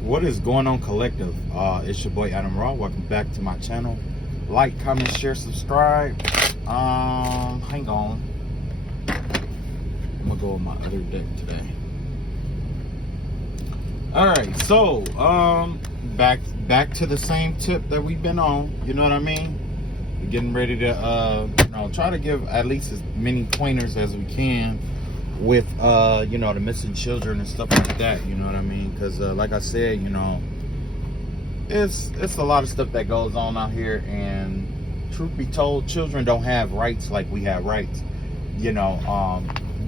What is going on, collective? It's your boy Adam Raw. Welcome back to my channel. Like, comment, share, subscribe. Hang on. I'm gonna go with my other deck today. Alright, so back to the same tip that we've been on, you know what I mean? We're getting ready to try to give at least as many pointers as we can with the missing children and stuff like that, you know what I mean? Because like I said, it's a lot of stuff that goes on out here, and truth be told, children don't have rights like we have rights.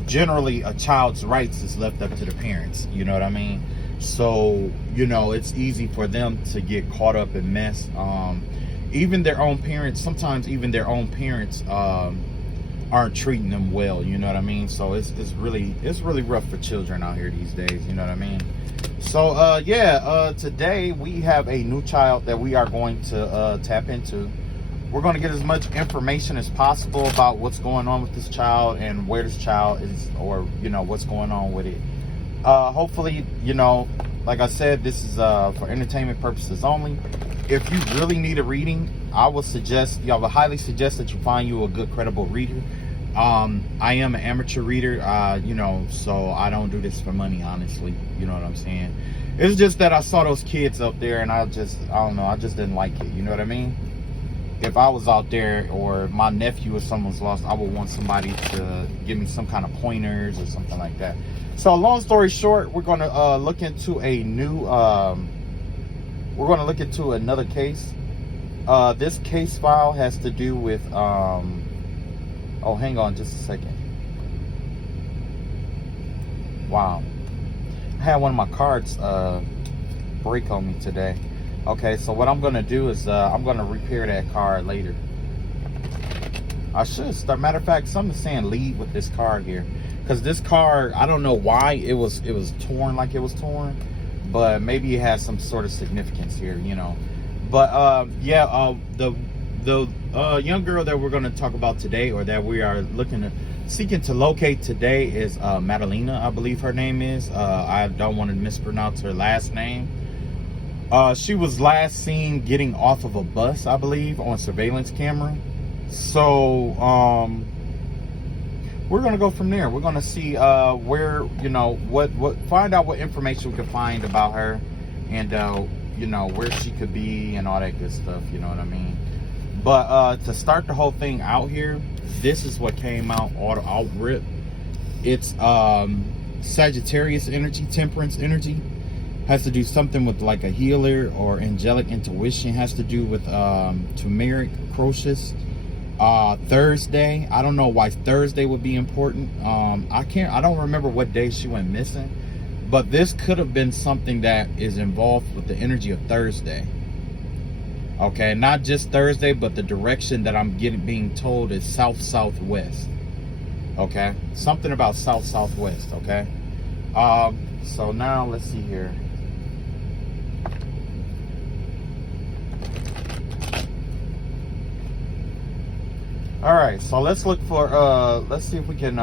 Generally a child's rights is left up to the parents, you know what I mean? So it's easy for them to get caught up in mess. Even their own parents, sometimes even their own parents aren't treating them well, you know what I mean? So it's really rough for children out here these days, you know what I mean? So today we have a new child that we are going to tap into. We're going to get as much information as possible about what's going on with this child and where this child is, or what's going on with it. Hopefully, like I said, this is for entertainment purposes only. If you really need a reading, I would highly suggest that you find you a good, credible reader. I am an amateur reader, so I don't do this for money, honestly. You know what I'm saying? It's just that I saw those kids up there, and I just didn't like it. You know what I mean? If I was out there, or my nephew or someone's lost, I would want somebody to give me some kind of pointers or something like that. So long story short, we're going to look into a new, we're going to look into another case. This case file has to do with, oh, hang on just a second. Wow. I had one of my cards break on me today. Okay, so what I'm going to do is I'm going to repair that card later. I should start. Matter of fact, something's saying lead with this card here. Because this card, I don't know why it was torn like it was torn. But maybe it has some sort of significance here, But the young girl that we're going to talk about today, or that we are seeking to locate today, is Madalina, I believe her name is. I don't want to mispronounce her last name. She was last seen getting off of a bus, I believe, on surveillance camera. So we're gonna go from there. We're gonna see where find out what information we can find about her, and where she could be and all that good stuff, you know what I mean? But to start the whole thing out here, this is what came out all rip. It's Sagittarius energy, Temperance energy. Has to do something with like a healer or angelic intuition. Has to do with turmeric, crocus. Thursday. I don't know why Thursday would be important. I don't remember what day she went missing, but this could have been something that is involved with the energy of Thursday. Okay, not just Thursday, but the direction that I'm being told is south-southwest. Okay, something about south-southwest. Okay, so now let's see here. All right, so let's look for let's see if we can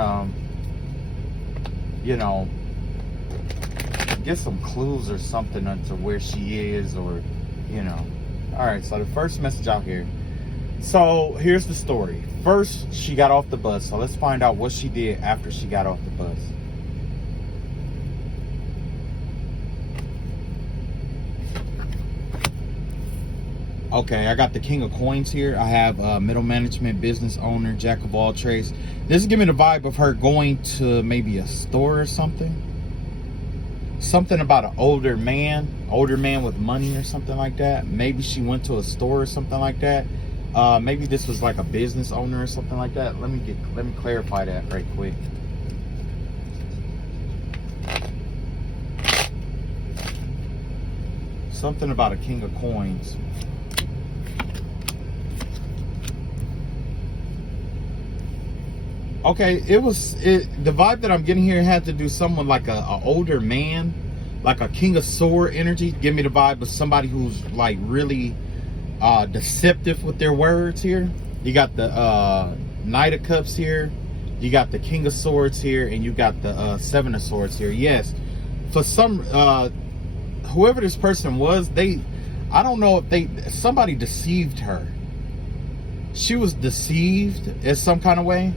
get some clues or something onto where she is, or all right, so the first message out here. So here's the story. First, she got off the bus, so let's find out what she did after she got off the bus. Okay, I got the King of Coins here. I have middle management, business owner, jack of all trades. This is giving me the vibe of her going to maybe a store or something. Something about an older man with money or something like that. Maybe she went to a store or something like that. Maybe this was like a business owner or something like that. Let me clarify that right quick. Something about a King of Coins. Okay, the vibe that I'm getting here had to do something like a older man, like a King of Sword energy. Give me the vibe of somebody who's like really deceptive with their words here. You got the Knight of Cups here, you got the King of Swords here, and you got the Seven of Swords here. Yes, for some whoever this person was, I don't know if somebody deceived her. She was deceived in some kind of way.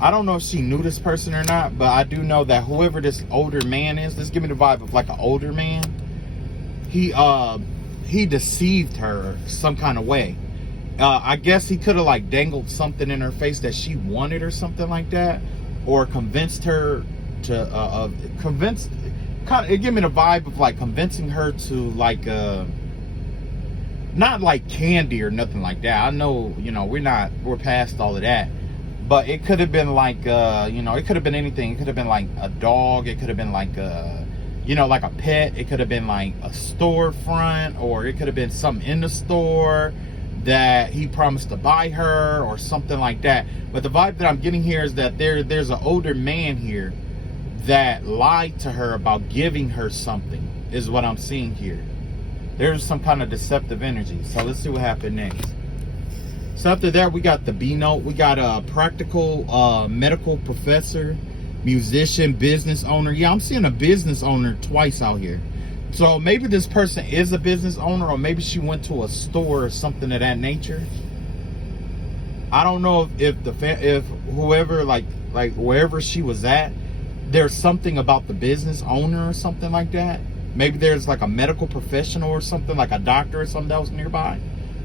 I don't know if she knew this person or not, but I do know that whoever this older man is, this give me the vibe of like an older man. He deceived her some kind of way. I guess he could have like dangled something in her face that she wanted or something like that, or convinced her to it gave me the vibe of like convincing her to like not like candy or nothing like that. I know, we're past all of that. But it could have been like, it could have been anything. It could have been like a dog. It could have been like like a pet. It could have been like a storefront, or it could have been something in the store that he promised to buy her or something like that. But the vibe that I'm getting here is that there's an older man here that lied to her about giving her something, is what I'm seeing here. There's some kind of deceptive energy. So let's see what happened next. So after that, we got the B note. We got a practical medical professor, musician, business owner. Yeah, I'm seeing a business owner twice out here. So maybe this person is a business owner, or maybe she went to a store or something of that nature. I don't know if whoever like wherever she was at, there's something about the business owner or something like that. Maybe there's like a medical professional or something, like a doctor or something that was nearby,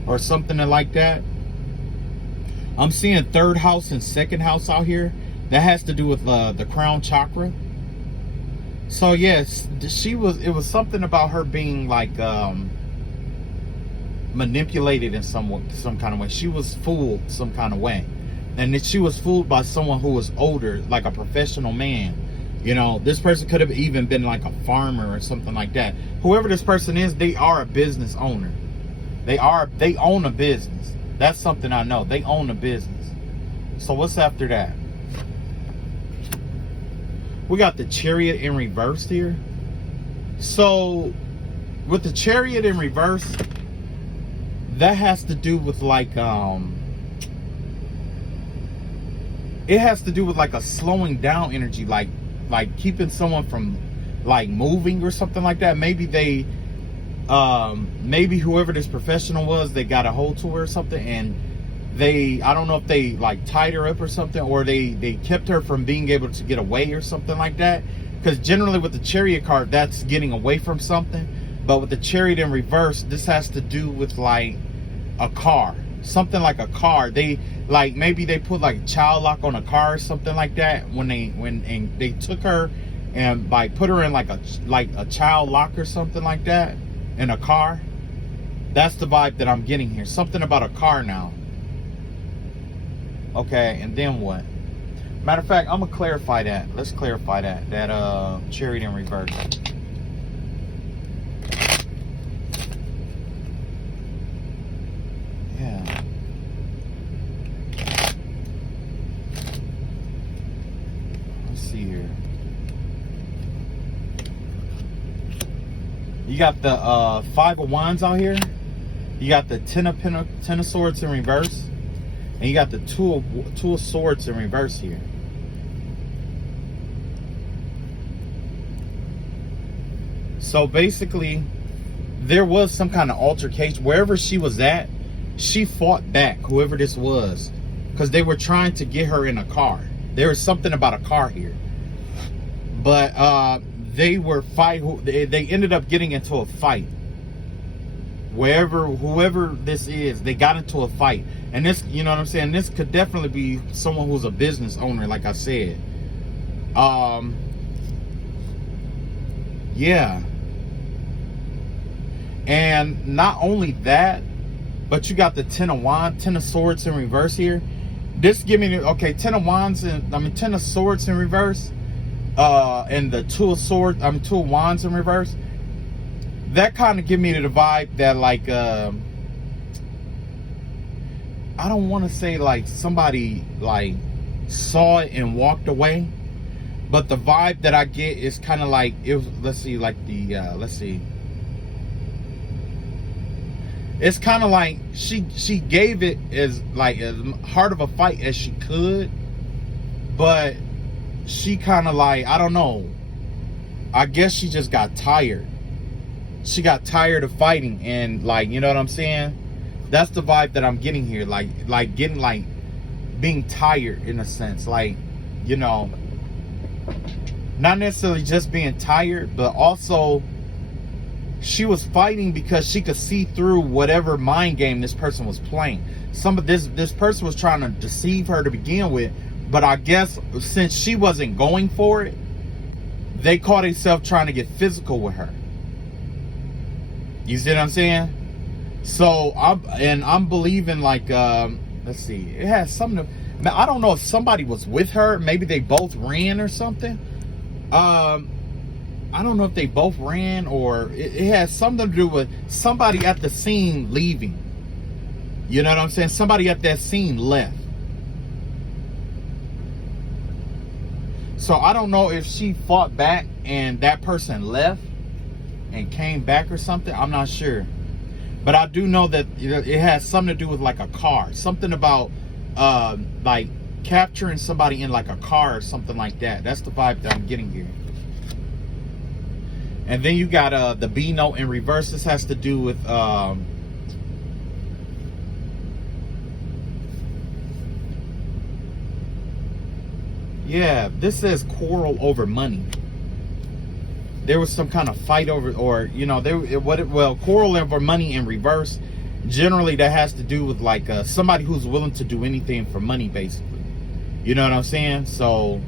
or something like that. I'm seeing third house and second house out here. That has to do with the crown chakra. So yes, it was something about her being like manipulated in some kind of way. She was fooled some kind of way, and she was fooled by someone who was older, like a professional man. This person could have even been like a farmer or something like that. Whoever this person is, they are a business owner. They own a business. That's something I know. They own a business. So what's after that? We got the Chariot in reverse here. So with the Chariot in reverse, that has to do with like it has to do with like a slowing down energy, like keeping someone from like moving or something like that. Maybe maybe whoever this professional was, they got a hold to her or something, and I don't know if they like tied her up or something, or they kept her from being able to get away or something like that. Because generally with the Chariot card, that's getting away from something. But with the Chariot in reverse, this has to do with like a car, something like a car. They like, maybe they put like child lock on a car or something like that when they took her and like put her in like a child lock or something like that in a car. That's the vibe that I'm getting here. Something about a car now. Okay, and then what? Matter of fact, I'm gonna clarify that. Let's clarify that Chariot in reverse. Yeah. Let's see here. You got the Five of Wands out here. You got the Ten of Swords in reverse. And you got the Two of Swords in reverse here. So basically, there was some kind of altercation. Wherever she was at, she fought back, whoever this was. Because they were trying to get her in a car. There was something about a car here. But they were they ended up getting into a fight. Whoever this is, they got into a fight. And this, you know what I'm saying? This could definitely be someone who's a business owner, like I said. Yeah. And not only that, but you got the Ten of Swords in reverse here. This give me, okay, Ten of Swords in reverse. And the Two of Wands in reverse. That kind of give me the vibe that like I don't want to say like somebody like saw it and walked away, but the vibe that I get is kind of like it was, let's see, it's kind of like she gave it as hard of a fight as she could, but she kind of like, I don't know, I guess she just got tired. she got tired of fighting, and like, you know what I'm saying? That's the vibe that I'm getting here. Like getting, like, being tired in a sense. Like, you know, not necessarily just being tired, but also she was fighting because she could see through whatever mind game this person was playing. Some of this person was trying to deceive her to begin with, but I guess since she wasn't going for it, they caught themselves trying to get physical with her. You see what I'm saying? So I'm believing, like, let's see, it has something to, I don't know if somebody was with her. Maybe they both ran or something. I don't know if they both ran, or it has something to do with somebody at the scene leaving. You know what I'm saying? Somebody at that scene left. So I don't know if she fought back and that person left and came back or something. I'm not sure. But I do know that it has something to do with, like, a car. Something about like capturing somebody in, like, a car or something like that. That's the vibe that I'm getting here. And then you got the B note in reverse. This has to do with yeah, this says quarrel over money. There was some kind of fight over, or, you know, quarrel over money in reverse. Generally, that has to do with, like, somebody who's willing to do anything for money, basically. You know what I'm saying? So,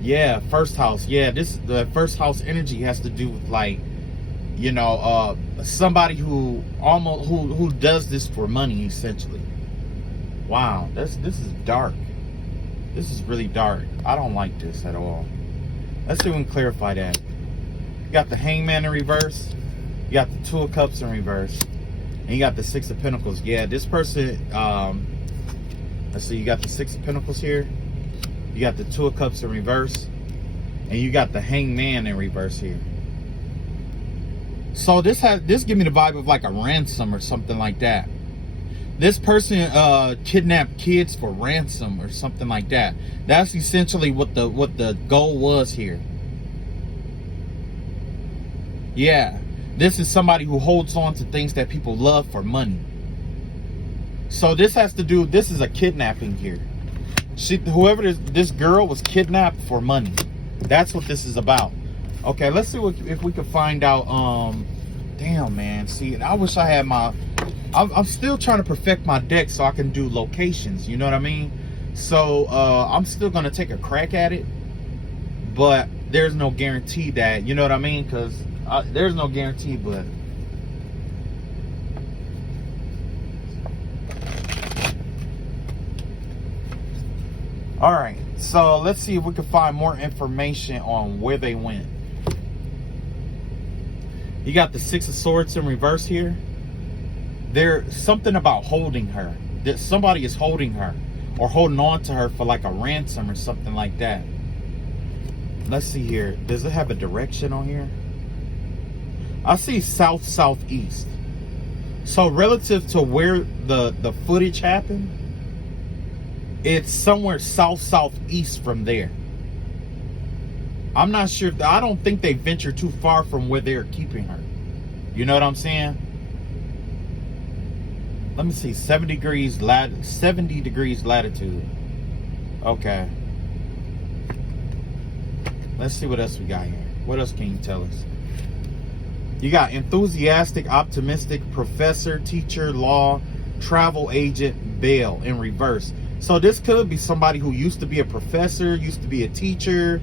yeah, first house. Yeah, the first house energy has to do with, like, you know, somebody who does this for money, essentially. Wow, this is dark. This is really dark. I don't like this at all. Let's see if we can clarify that. You got the Hangman in reverse. You got the Two of Cups in reverse. And you got the Six of Pentacles. Yeah, this person, let's see, you got the Six of Pentacles here. You got the Two of Cups in reverse. And you got the Hangman in reverse here. So this give me the vibe of, like, a ransom or something like that. This person kidnapped kids for ransom or something like that. That's essentially what the goal was here. Yeah, this is somebody who holds on to things that people love for money. So this has to do, this is a kidnapping here. Whoever this girl was kidnapped for money. That's what this is about. Okay, let's see if we can find out. Damn, man. See, I wish I had my. I'm still trying to perfect my deck so I can do locations. You know what I mean? So I'm still gonna take a crack at it, but there's no guarantee that, you know what I mean? Because there's no guarantee, but. All right, so let's see if we can find more information on where they went. You got the Six of Swords in reverse here. There's something about holding her. That somebody is holding her or holding on to her for, like, a ransom or something like that. Let's see here. Does it have a direction on here? I see south, southeast. So relative to where the footage happened, it's somewhere south, southeast from there. I'm not sure. I don't think they venture too far from where they're keeping her. You know what I'm saying? Let me see. 70 degrees latitude. Okay. Let's see what else we got here. What else can you tell us? You got enthusiastic, optimistic, professor, teacher, law, travel agent, bail in reverse. So this could be somebody who used to be a professor, used to be a teacher,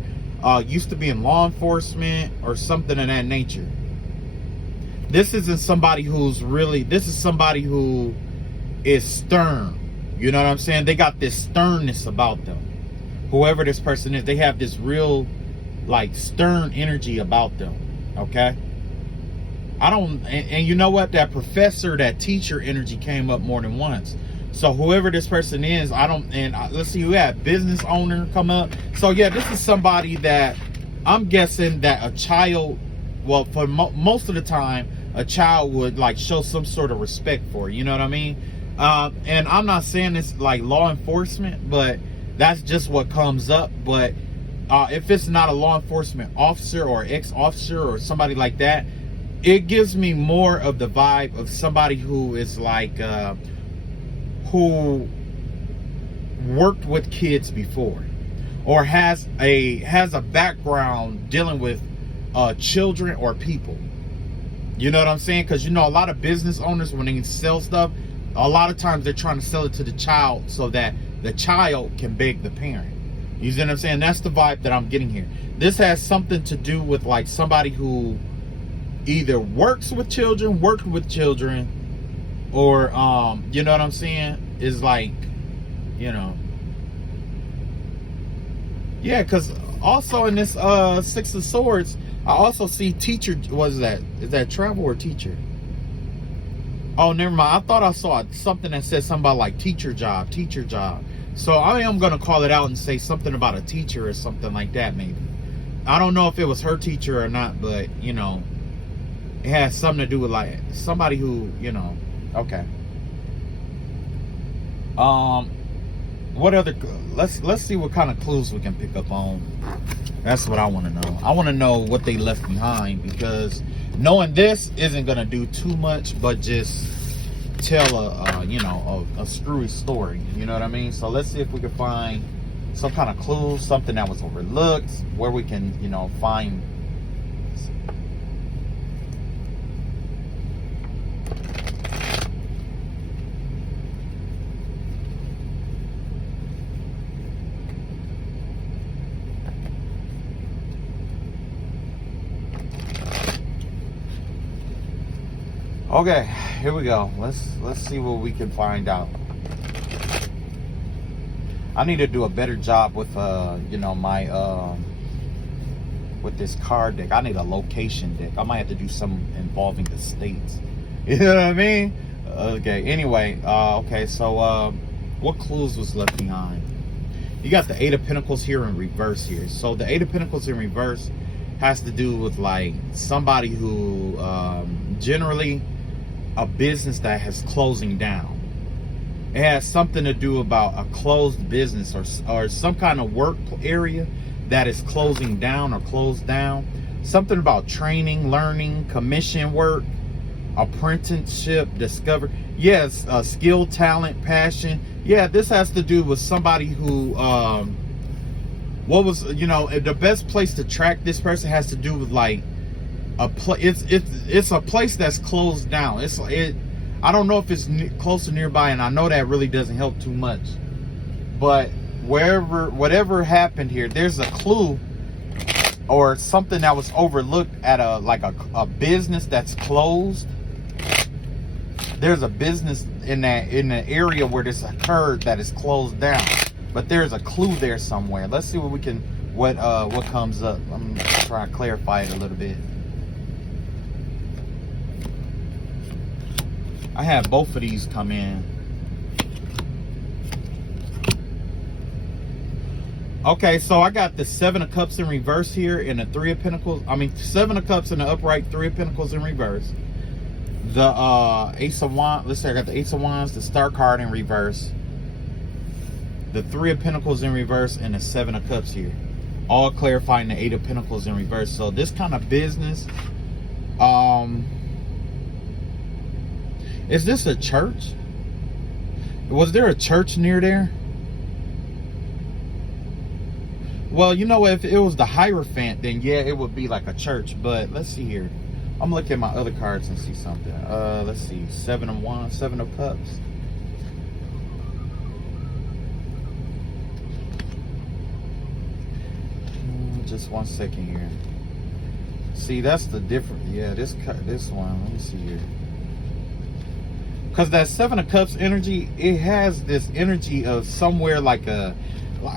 used to be in law enforcement or something of that nature. This isn't somebody who's really, this is somebody who is stern. You know what I'm saying? They got this sternness about them. Whoever this person is, they have this real, like, stern energy about them. Okay? And you know what? That professor, that teacher energy came up more than once. So whoever this person is, let's see, we have business owner come up. So yeah, this is somebody that I'm guessing that a child, well, for most of the time, a child would, like, show some sort of respect for. You know what I mean? And I'm not saying it's like law enforcement, but that's just what comes up. But if it's not a law enforcement officer or ex-officer or somebody like that, it gives me more of the vibe of somebody who is like who worked with kids before, or has a background dealing with children or people. You know what I'm saying? Because you know, a lot of business owners, when they sell stuff, a lot of times they're trying to sell it to the child so that the child can beg the parent. You see what I'm saying? That's the vibe that I'm getting here. This has something to do with like somebody who either works with children, worked with children, or you know what I'm saying? Is like, you know. Yeah, because also in this Six of Swords, I also see teacher. What is that? Is that travel or teacher? Oh, never mind. I thought I saw something that said something about like teacher job. So I am going to call it out and say something about a teacher or something like that, maybe. I don't know if it was her teacher or not, but, you know, it has something to do with like somebody who, you know, okay. What other, let's see what kind of clues we can pick up on. That's what I want to know. I want to know what they left behind, because knowing this isn't going to do too much but just tell a you know, a screwy story. You know what I mean? So let's see if we can find some kind of clue, something that was overlooked, where we can, you know, find. Okay, here we go. Let's see what we can find out. I need to do a better job with you know, my with this card deck. I need a location deck. I might have to do some involving the states. You know what I mean? Okay. Anyway, okay. So what clues was left behind? You got the Eight of Pentacles here in reverse here. So the Eight of Pentacles in reverse has to do with like somebody who generally a business that has closing down. It has something to do about a closed business or some kind of work area that is closing down or closed down. Something about training, learning, commission work, apprenticeship, discover. Yes, skill, talent, passion. Yeah, this has to do with somebody who what was, you know, the best place to track this person has to do with like it's a place that's closed down. I don't know if it's close to nearby, and I know that really doesn't help too much. But whatever happened here, there's a clue or something that was overlooked at a business that's closed. There's a business in the area where this occurred that is closed down, but there's a clue there somewhere. Let's see what comes up. I'm gonna try to clarify it a little bit. I had both of these come in. Okay, so I got the Seven of Cups in reverse here and the Three of Pentacles. I mean, Seven of Cups in the upright, Three of Pentacles in reverse. The Ace of Wands. Let's say I got the Ace of Wands, the Star card in reverse, the Three of Pentacles in reverse, and the Seven of Cups here. All clarifying the Eight of Pentacles in reverse. So this kind of business, is this a church? Was there a church near there? Well, you know, if it was the Hierophant, then yeah, it would be like a church. But let's see here. I'm looking at my other cards and see something. Let's see. Seven of Wands, Seven of Cups. Just 1 second here. See, that's the difference. Yeah, this one. Let me see here. Because that Seven of Cups energy, it has this energy of somewhere like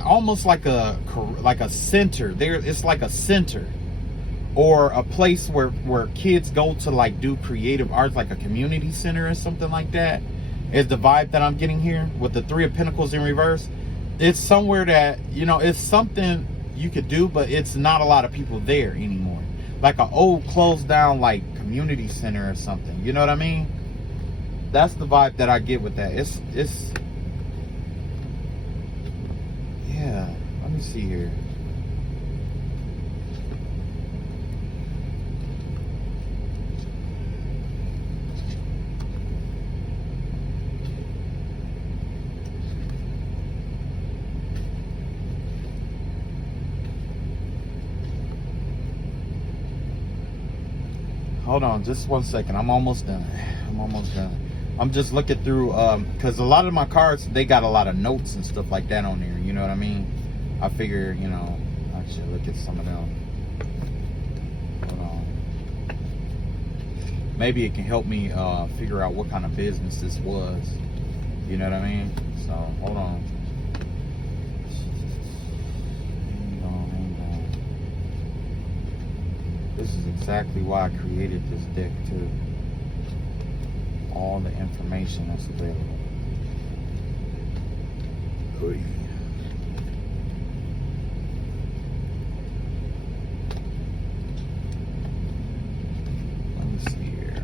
almost like a center. It's like a center, or a place where kids go to like do creative arts, like a community center or something like that. Is the vibe that I'm getting here with the Three of Pentacles in reverse. It's somewhere that, you know, it's something you could do, but it's not a lot of people there anymore. Like an old closed down like community center or something. You know what I mean? That's the vibe that I get with that. It's yeah. Let me see here. hold on, just 1 second. I'm almost done. I'm just looking through, because a lot of my cards, they got a lot of notes and stuff like that on there. You know what I mean? I figure, you know, I should look at some of them. Hold on. Maybe it can help me figure out what kind of business this was. You know what I mean? So, hold on. Hang on. This is exactly why I created this deck, too. All the information that's available. Oy. Let me see here.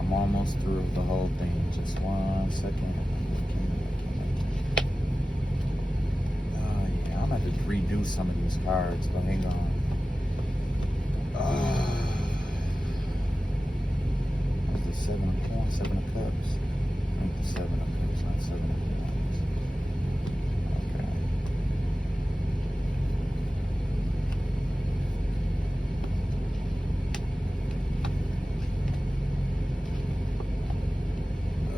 I'm almost through the whole thing. Just 1 second. Oh yeah, I'm gonna have to redo some of these cards, but hang on. What's the 7 of Coins, 7 of Cups? I think the 7 of Cups, not 7 of Coins. Okay.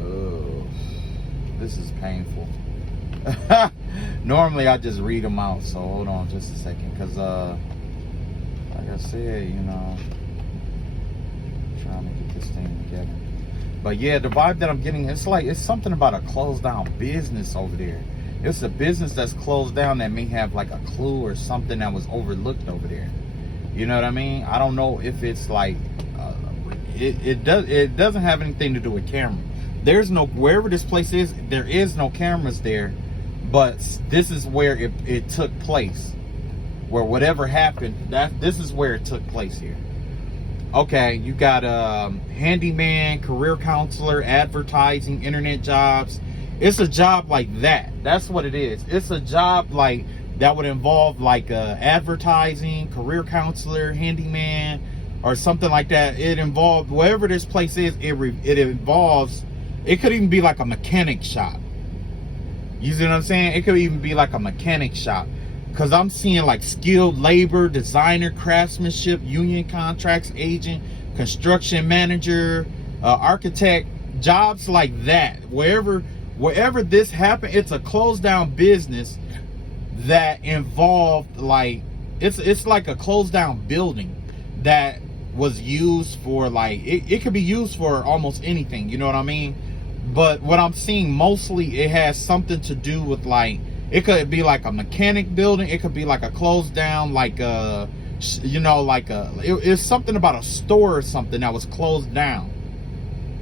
Oh, this is painful. Normally I just read them out, so hold on just a second, because like I said, you know, trying to get this thing together. But yeah, the vibe that I'm getting, it's like, it's something about a closed down business over there. It's a business that's closed down that may have like a clue or something that was overlooked over there. You know what I mean? I don't know if it's like, it doesn't have anything to do with camera. There's no, wherever this place is, there is no cameras there, but this is where it took place. Where whatever happened, this is where it took place here. Okay, you got handyman, career counselor, advertising, internet jobs. It's a job like that. That's what it is. It's a job like that would involve like advertising, career counselor, handyman, or something like that. It involved, wherever this place is, it involves, it could even be like a mechanic shop. You see what I'm saying? It could even be like a mechanic shop. Because I'm seeing like skilled labor, designer, craftsmanship, union contracts, agent, construction manager, architect, jobs like that. Wherever this happened, it's a closed down business that involved like, it's like a closed down building that was used for like, it could be used for almost anything, you know what I mean? But what I'm seeing mostly, it has something to do with like, it could be like a mechanic building. It could be like a closed down, like a, you know, like it's something about a store or something that was closed down.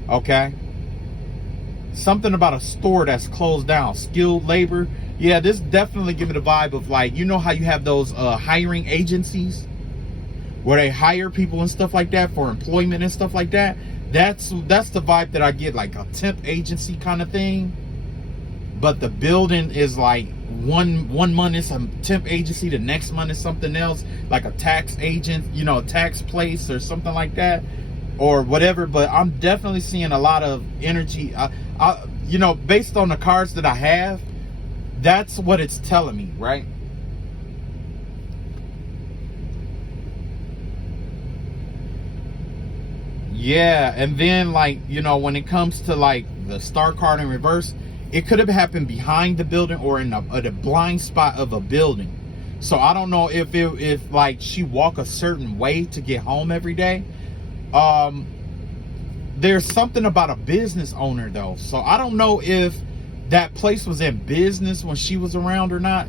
Okay. Something about a store that's closed down. Skilled labor. Yeah, this definitely give me the vibe of like, you know how you have those hiring agencies where they hire people and stuff like that for employment and stuff like that. That's the vibe that I get, like a temp agency kind of thing. But the building is like one month it's a temp agency, the next month is something else, like a tax agent, you know, a tax place or something like that, or whatever. But I'm definitely seeing a lot of energy. You know, based on the cards that I have, that's what it's telling me, right? Yeah, and then like, you know, when it comes to like the star card in reverse, it could have happened behind the building or in the blind spot of a building. So I don't know if like she walk a certain way to get home every day. There's something about a business owner though. So I don't know if that place was in business when she was around or not.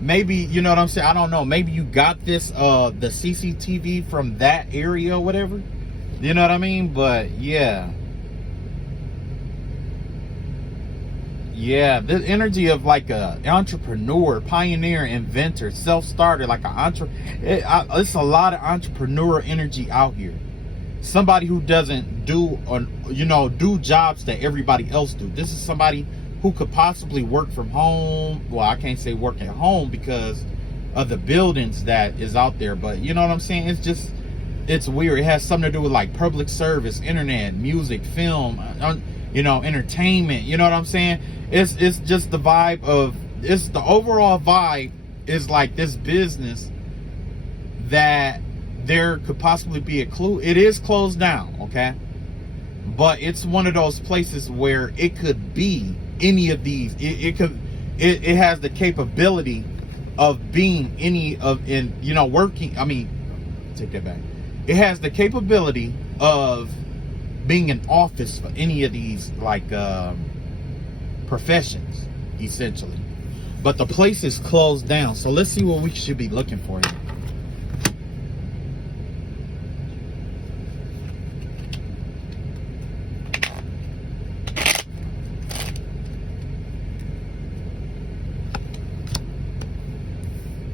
Maybe, you know what I'm saying? I don't know. Maybe you got this, the CCTV from that area or whatever. You know what I mean? But yeah. Yeah, the energy of like a entrepreneur, pioneer, inventor, self-starter, like it's a lot of entrepreneur energy out here. Somebody who doesn't do, do jobs that everybody else do. This is somebody who could possibly work from home. Well, I can't say work at home because of the buildings that is out there, but you know what I'm saying? It's weird. It has something to do with like public service, internet, music, film, entertainment. You know what I'm saying? It's just the vibe of, it's the overall vibe is like this business that there could possibly be a clue. It is closed down, okay? But it's one of those places where it could be any of these. It has the capability of being any of, in, you know, working. I mean, take that back. It has the capability of being an office for any of these, like, professions, essentially. But the place is closed down. So let's see what we should be looking for here.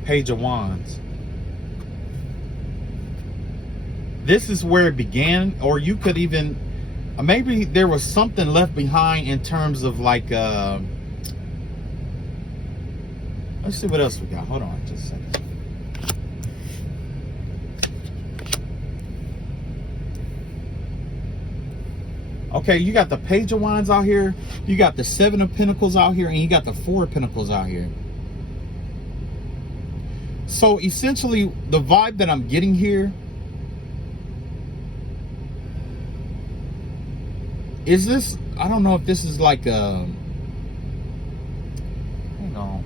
Page of Wands. This is where it began, or you could even, maybe there was something left behind in terms of like, let's see what else we got. Hold on just a second. Okay, you got the Page of Wands out here, you got the Seven of Pentacles out here, and you got the Four of Pentacles out here. So essentially, the vibe that I'm getting here is this, I don't know if this is like a, hang on.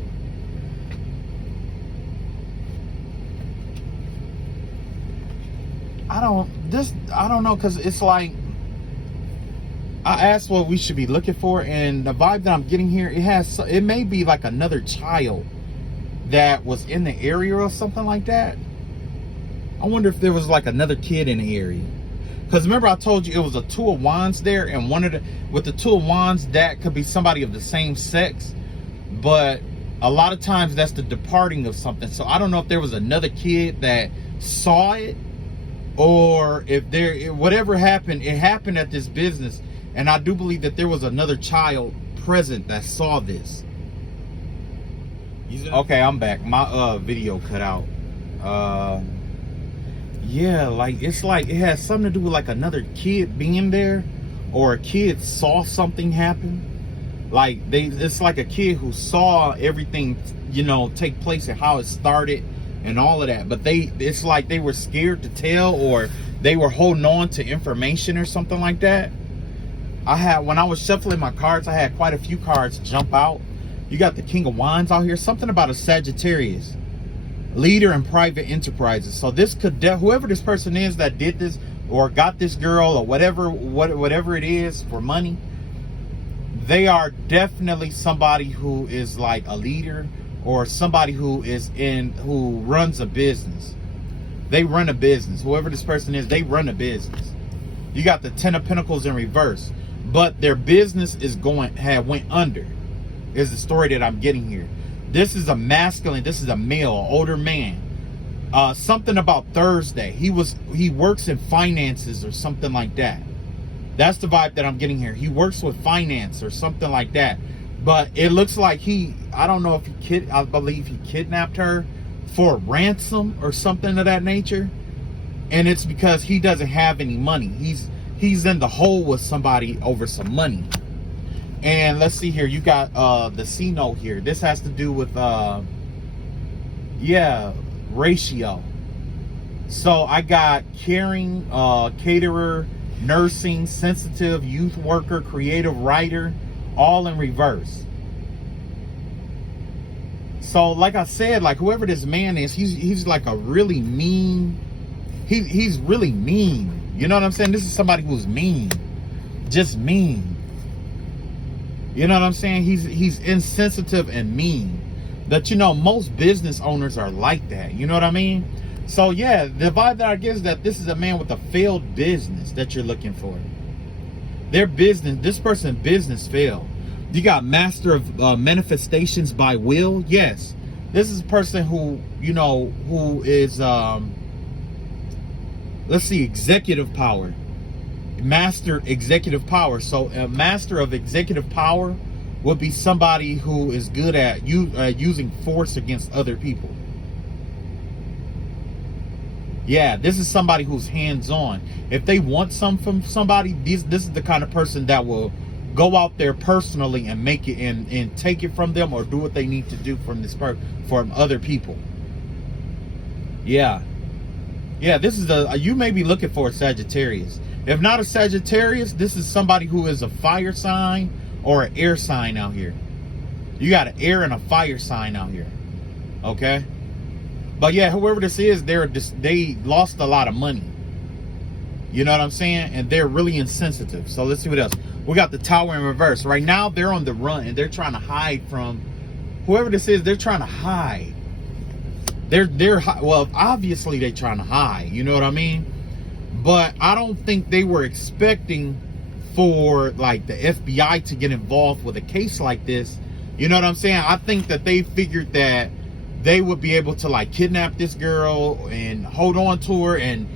I don't know, because it's like, I asked what we should be looking for, and the vibe that I'm getting here, it may be like another child that was in the area or something like that. I wonder if there was like another kid in the area. Because remember I told you it was a Two of Wands there, and with the Two of Wands, that could be somebody of the same sex. But a lot of times that's the departing of something. So I don't know if there was another kid that saw it, or if whatever happened, it happened at this business. And I do believe that there was another child present that saw this. Okay, I'm back. My video cut out. Yeah, like it's like it has something to do with like another kid being there, or a kid saw something happen. Like it's like a kid who saw everything, you know, take place and how it started and all of that. But it's like they were scared to tell, or they were holding on to information or something like that. When I was shuffling my cards, I had quite a few cards jump out. You got the King of Wands out here. Something about a Sagittarius. Leader in private enterprises. So this could, whoever this person is that did this, or got this girl, or whatever it is for money, they are definitely somebody who is like a leader, or somebody who runs a business. They run a business. Whoever this person is, they run a business. You got the Ten of Pentacles in reverse. But their business went under, is the story that I'm getting here. This is a masculine, this is a male, an older man. Something about Thursday. He works in finances or something like that. That's the vibe that I'm getting here. He works with finance or something like that. But it looks like I don't know if I believe he kidnapped her for ransom or something of that nature. And it's because he doesn't have any money. He's in the hole with somebody over some money. And let's see here, you got the C note here. This has to do with ratio. So I got caring, caterer, nursing, sensitive, youth worker, creative writer, all in reverse. So like I said, like whoever this man is, he's like a really mean, he's really mean. You know what I'm saying? This is somebody who's mean. Just mean. You know what I'm saying? He's insensitive and mean. But you know, most business owners are like that. You know what I mean? So yeah, the vibe that I get is that this is a man with a failed business that you're looking for. Their business, this person's business failed. You got Master of Manifestations by Will. Yes. This is a person who, you know, who is let's see, executive power. Master executive power. So a master of executive power would be somebody who is good at using force against other people. Yeah, this is somebody who's hands-on. If they want something from somebody, this is the kind of person that will go out there personally and make it and take it from them, or do what they need to do from from other people. Yeah. Yeah, this is you may be looking for a Sagittarius. If not a Sagittarius, this is somebody who is a fire sign or an air sign out here. You got an air and a fire sign out here. Okay? But yeah, whoever this is, they lost a lot of money. You know what I'm saying? And they're really insensitive. So let's see what else. We got the Tower in reverse. Right now, they're on the run and they're trying to hide from whoever this is. They're trying to hide. Well, obviously they're trying to hide. You know what I mean? But I don't think they were expecting for like the FBI to get involved with a case like this. You know what I'm saying? I think that they figured that they would be able to like kidnap this girl and hold on to her and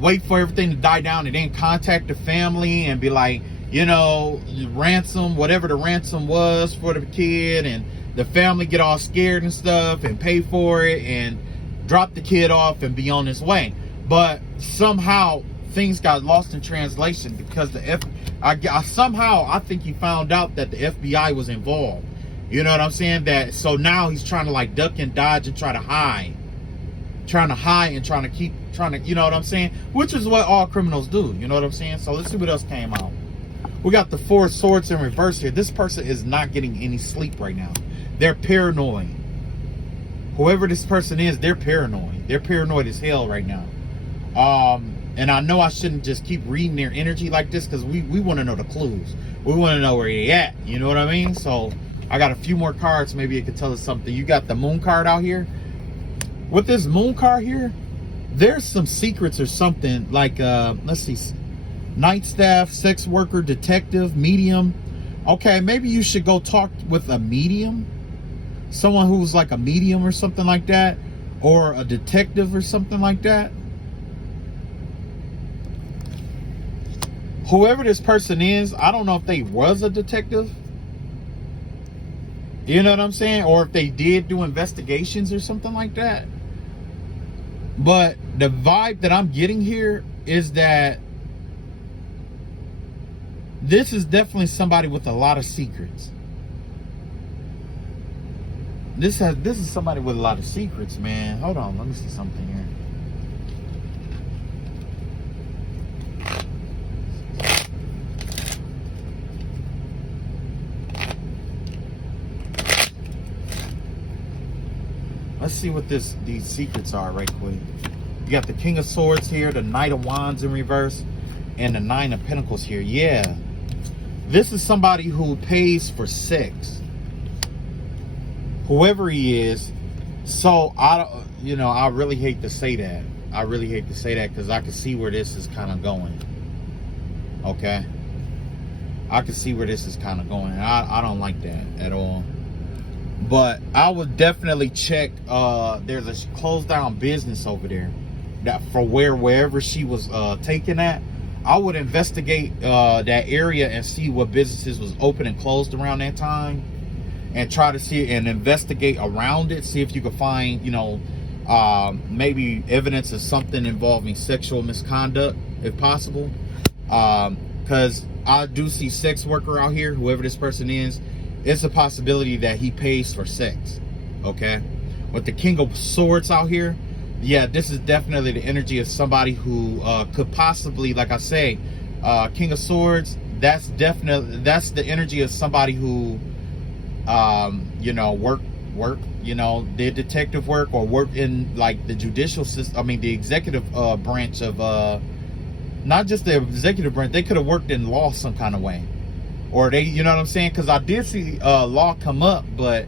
wait for everything to die down and then contact the family and be like, you know, ransom, whatever the ransom was for the kid, and the family get all scared and stuff and pay for it and drop the kid off and be on his way. But somehow things got lost in translation because somehow I think he found out that the FBI was involved. You know what I'm saying? So now he's trying to like duck and dodge and try to hide. Trying to you know what I'm saying? Which is what all criminals do. You know what I'm saying? So let's see what else came out. We got the Four of Swords in reverse here. This person is not getting any sleep right now. They're paranoid. Whoever this person is, they're paranoid. They're paranoid as hell right now. And I know I shouldn't just keep reading their energy like this because we want to know the clues. We want to know where they're at. You know what I mean? So I got a few more cards. Maybe it could tell us something. You got the Moon card out here. With this Moon card here, there's some secrets or something like, let's see, night staff, sex worker, detective, medium. Okay, maybe you should go talk with a medium. Someone who's like a medium or something like that. Or a detective or something like that. Whoever this person is, I don't know if they was a detective. You know what I'm saying? Or if they did do investigations or something like that. But the vibe that I'm getting here is that this is definitely somebody with a lot of secrets. This is somebody with a lot of secrets, man. Hold on, let me see something here. Let's see what these secrets are right quick. You got the King of Swords here, the Knight of Wands in reverse, and the Nine of Pentacles here. Yeah. This is somebody who pays for sex. Whoever he is. So, I really hate to say that. I really hate to say that because I can see where this is kind of going. Okay? I can see where this is kind of going. I don't like that at all. But I would definitely check. There's a closed down business over there that for wherever she was taken at. I would investigate that area and see what businesses was open and closed around that time, and try to see and investigate around it. See if you could find, maybe evidence of something involving sexual misconduct, if possible. Because I do see sex worker out here, whoever this person is. It's a possibility that he pays for sex. Okay? With the King of Swords out here, yeah, this is definitely the energy of somebody who could possibly, like I say, King of Swords, that's the energy of somebody who work, did detective work or worked in like the judicial system, I mean the executive branch of not just the executive branch, they could have worked in law some kind of way. Or they, you know what I'm saying? Because I did see law come up, but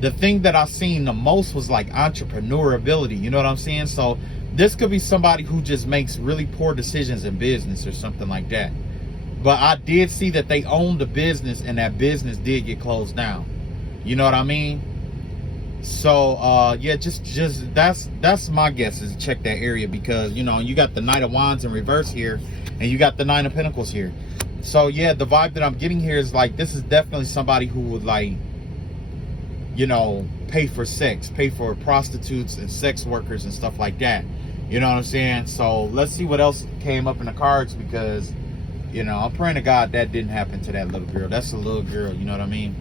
the thing that I seen the most was like entrepreneurability. You know what I'm saying? So this could be somebody who just makes really poor decisions in business or something like that. But I did see that they owned the business and that business did get closed down. You know what I mean? So yeah, just that's my guess, is check that area, because you got the Knight of Wands in reverse here and you got the Nine of Pentacles here. So yeah, the vibe that I'm getting here is like this is definitely somebody who would like, pay for sex, pay for prostitutes and sex workers and stuff like that. You know what I'm saying? So let's see what else came up in the cards, because I'm praying to God that didn't happen to that little girl. That's a little girl, you know what I mean?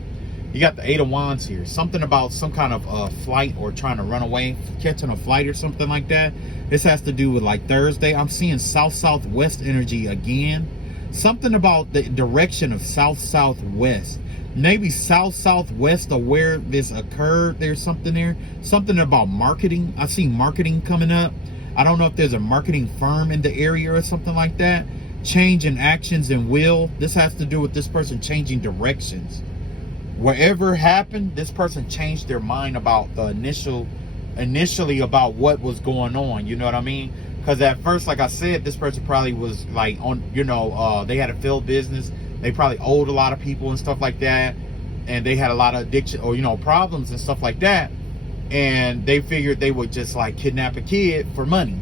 You got the Eight of Wands here. Something about some kind of flight or trying to run away, catching a flight or something like that. This has to do with like Thursday. I'm seeing south-southwest energy again. Something about the direction of south-southwest. Maybe south-southwest of where this occurred. There's something there. Something about marketing. I see marketing coming up. I don't know if there's a marketing firm in the area or something like that. Change in actions and will. This has to do with this person changing directions. Whatever happened, this person changed their mind about the initially about what was going on. You know what I mean? Because at first, like I said, this person probably was like on, you know, they had a failed business. They probably owed a lot of people and stuff like that. And they had a lot of addiction or, you know, problems and stuff like that. And they figured they would just like kidnap a kid for money.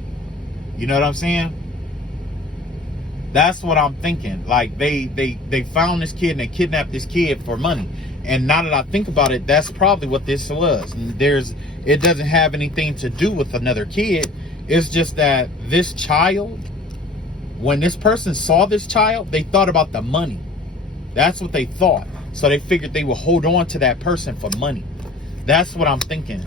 You know what I'm saying? That's what I'm thinking. Like they found this kid and they kidnapped this kid for money. And now that I think about it, that's probably what this was. It doesn't have anything to do with another kid. It's just that this child, when this person saw this child, they thought about the money. That's what they thought. So they figured they would hold on to that person for money. That's what I'm thinking.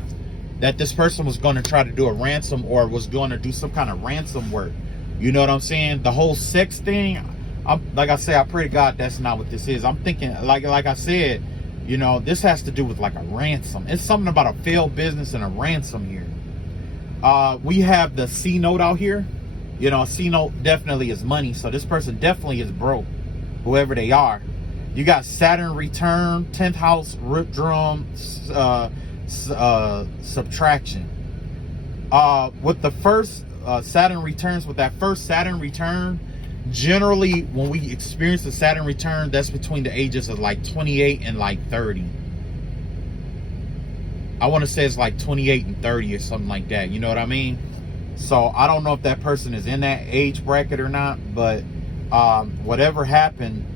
That this person was going to try to do a ransom or was going to do some kind of ransom work. You know what I'm saying? The whole sex thing, like I say, I pray to God that's not what this is. I'm thinking, like I said, you know, this has to do with like a ransom. It's something about a failed business and a ransom here. We have the C note out here. You know, C note definitely is money. So this person definitely is broke, whoever they are. You got Saturn return, 10th house, root drum, subtraction. With the first Saturn returns, with that first Saturn return, generally when we experience the Saturn return, that's between the ages of like 28 and like 30. I want to say it's like 28 and 30 or something like that. You know what I mean? So I don't know if that person is in that age bracket or not, but whatever happened,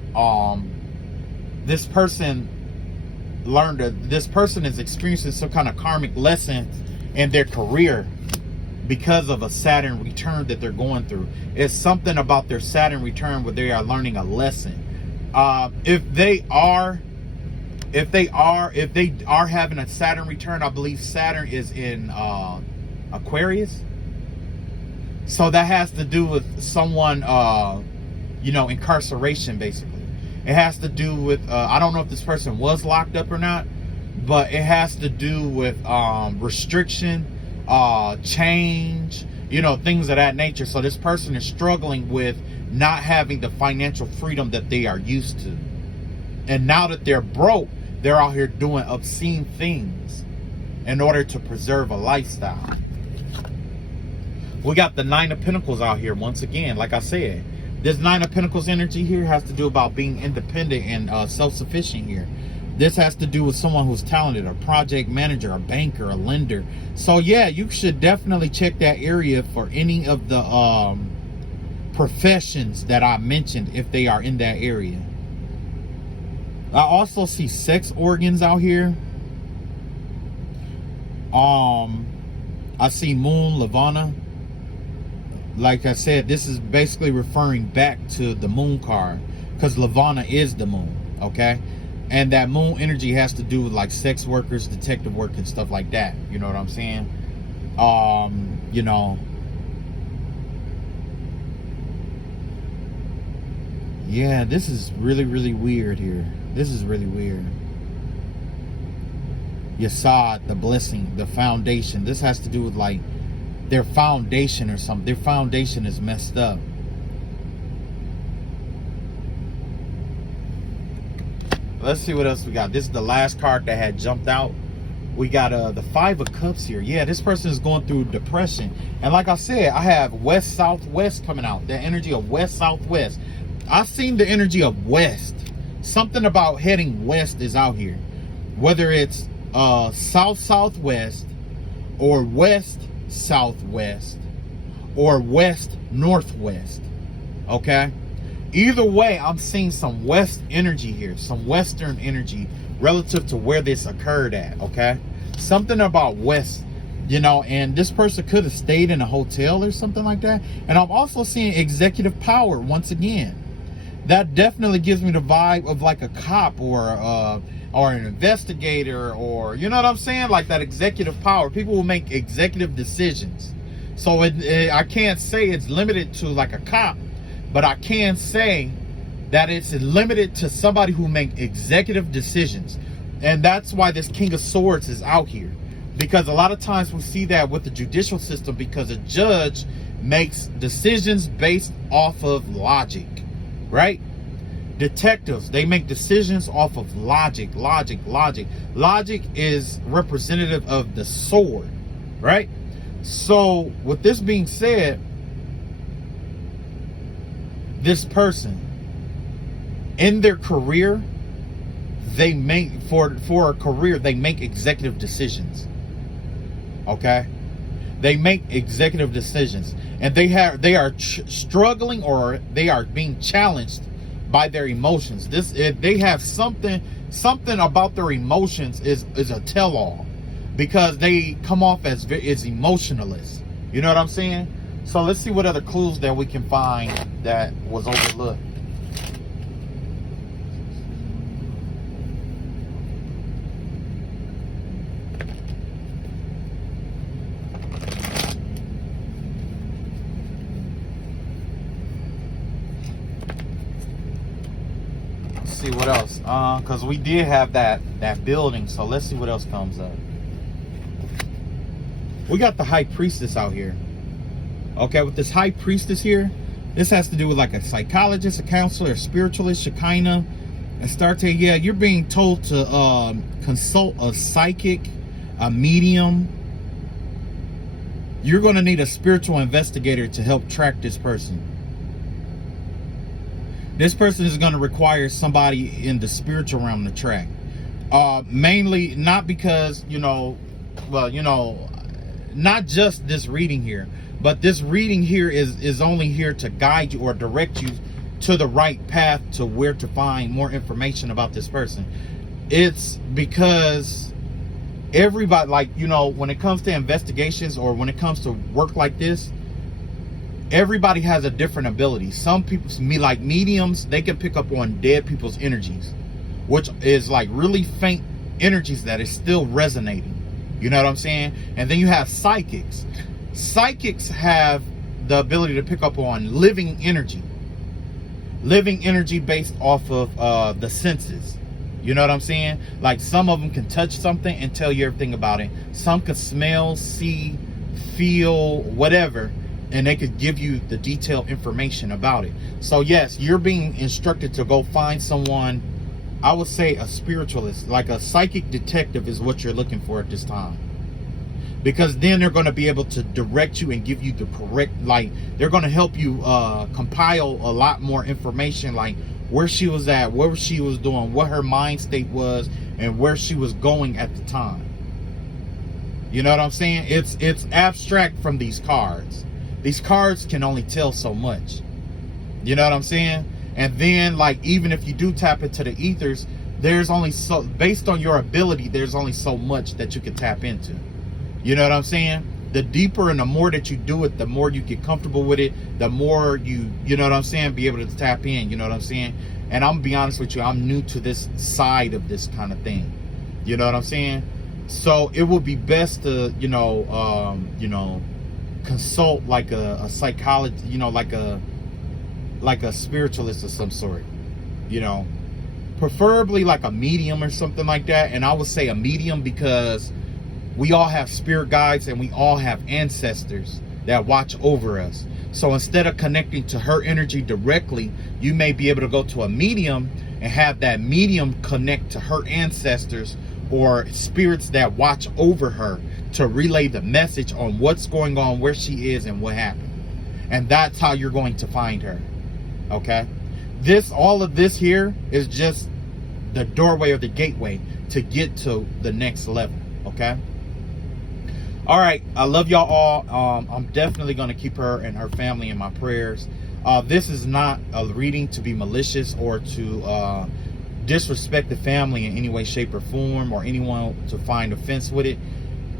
this person this person is experiencing some kind of karmic lesson in their career because of a Saturn return that they're going through. It's something about their Saturn return where they are learning a lesson. If they are having a Saturn return, I believe Saturn is in Aquarius. So that has to do with someone, you know, incarceration, basically. It has to do with, I don't know if this person was locked up or not, but it has to do with restriction, change, you know, things of that nature. So this person is struggling with not having the financial freedom that they are used to. And now that they're broke, they're out here doing obscene things in order to preserve a lifestyle. We got the Nine of Pentacles out here once again. Like I said, this Nine of Pentacles energy here has to do about being independent and self-sufficient here. This has to do with someone who's talented, a project manager, a banker, a lender. So yeah, you should definitely check that area for any of the professions that I mentioned if they are in that area. I also see sex organs out here. I see Moon, Lavana. Like I said, this is basically referring back to the Moon card, because Lavana is the Moon, okay? And that Moon energy has to do with like sex workers, detective work, and stuff like that. You know what I'm saying? You know, yeah, this is really, really weird here. This is really weird. Yasad, the blessing, the foundation. This has to do with like their foundation or something. Their foundation is messed up. Let's see what else we got. This is the last card that had jumped out. We got the Five of Cups here. Yeah, this person is going through depression. And like I said, I have West, Southwest coming out. The energy of West, Southwest. I've seen the energy of West. Something about heading west is out here. Whether it's South, Southwest, or West, Southwest, or West, Northwest. Okay? Either way, I'm seeing some West energy here. Some Western energy relative to where this occurred at. Okay? Something about West. You know, and this person could have stayed in a hotel or something like that. And I'm also seeing executive power once again. That definitely gives me the vibe of like a cop or or an investigator, or you know what I'm saying, like that executive power. People will make executive decisions. So I can't say it's limited to like a cop, but I can say that it's limited to somebody who make executive decisions. And that's why this King of Swords is out here, because a lot of times we see that with the judicial system, because a judge makes decisions based off of logic, right? Detectives, they make decisions off of logic. Logic is representative of the sword, right? So with this being said, this person in their career, they make for a career, they make executive decisions. Okay, they make executive decisions, and they are struggling, or they are being challenged by their emotions. If they have something about their emotions is a tell-all, because they come off as emotionalists. You know what I'm saying? So let's see what other clues that we can find that was overlooked. See what else, because we did have that building. So let's see what else comes up. We got the high priestess out here. Okay, with this high priestess here, this has to do with like a psychologist, a counselor, a spiritualist, Shekinah, Astarte. Yeah, you're being told to consult a psychic, a medium. You're going to need a spiritual investigator to help track this person. This person is going to require somebody in the spiritual realm to track. Mainly not because, not just this reading here, but this reading here is only here to guide you or direct you to the right path to where to find more information about this person. It's because everybody, when it comes to investigations or when it comes to work like this, everybody has a different ability. Some people, like mediums, they can pick up on dead people's energies, which is like really faint energies that is still resonating. You know what I'm saying? And then you have psychics. Psychics have the ability to pick up on living energy based off of the senses. You know what I'm saying? Like some of them can touch something and tell you everything about it. Some can smell, see, feel, whatever, and they could give you the detailed information about it. So yes, you're being instructed to go find someone, I would say a spiritualist, like a psychic detective is what you're looking for at this time. Because then they're going to be able to direct you and give you the correct, they're going to help you compile a lot more information, like where she was at, what she was doing, what her mind state was, and where she was going at the time. You know what I'm saying? It's abstract from these cards. These cards can only tell so much. You know what I'm saying? And then, even if you do tap into the ethers, there's only so, based on your ability, there's only so much that you can tap into. You know what I'm saying? The deeper and the more that you do it, the more you get comfortable with it, the more you know what I'm saying, be able to tap in. You know what I'm saying? And I'm gonna be honest with you, I'm new to this side of this kind of thing. You know what I'm saying? So it would be best to, consult like a psychologist, like a spiritualist of some sort, preferably like a medium or something like that. And I would say a medium because we all have spirit guides and we all have ancestors that watch over us. So instead of connecting to her energy directly, you may be able to go to a medium and have that medium connect to her ancestors or spirits that watch over her to relay the message on what's going on, where she is, and what happened. And that's how you're going to find her. Okay? All of this here is just the doorway or the gateway to get to the next level. Okay? All right, I love y'all all. I'm definitely going to keep her and her family in my prayers. This is not a reading to be malicious or to disrespect the family in any way, shape, or form, or anyone to find offense with it.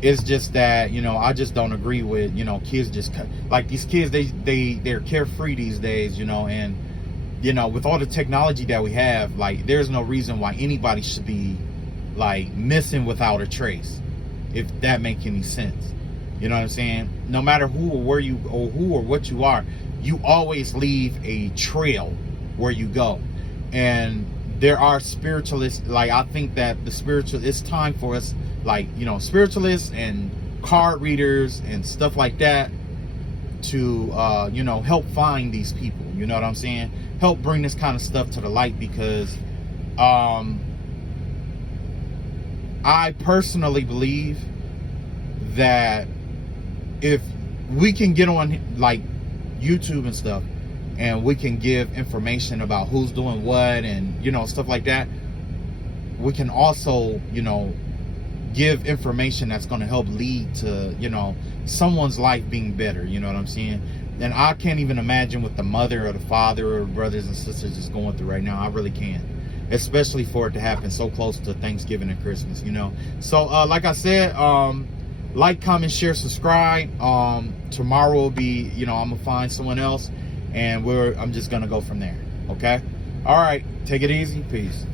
It's just that, I just don't agree with, kids just like these kids, they're carefree these days, and with all the technology that we have, there's no reason why anybody should be like missing without a trace, if that make any sense. You know what I'm saying? No matter who or where you, or who or what you are, you always leave a trail where you go. And there are spiritualists, like I think that it's time for us, like, you know, spiritualists and card readers and stuff like that to you know, help find these people. You know what I'm saying? Help bring this kind of stuff to the light, because I personally believe that if we can get on like YouTube and stuff, and we can give information about who's doing what, and, you know, stuff like that, we can also, you know, give information that's going to help lead to, you know, someone's life being better. You know what I'm saying? And I can't even imagine what the mother or the father or brothers and sisters is going through right now. I really can't, especially for it to happen so close to Thanksgiving and Christmas, you know. So like I said, like, comment, share, subscribe. Tomorrow will be, you know, I'm gonna find someone else, and I'm just gonna go from there. Okay? All right, take it easy. Peace.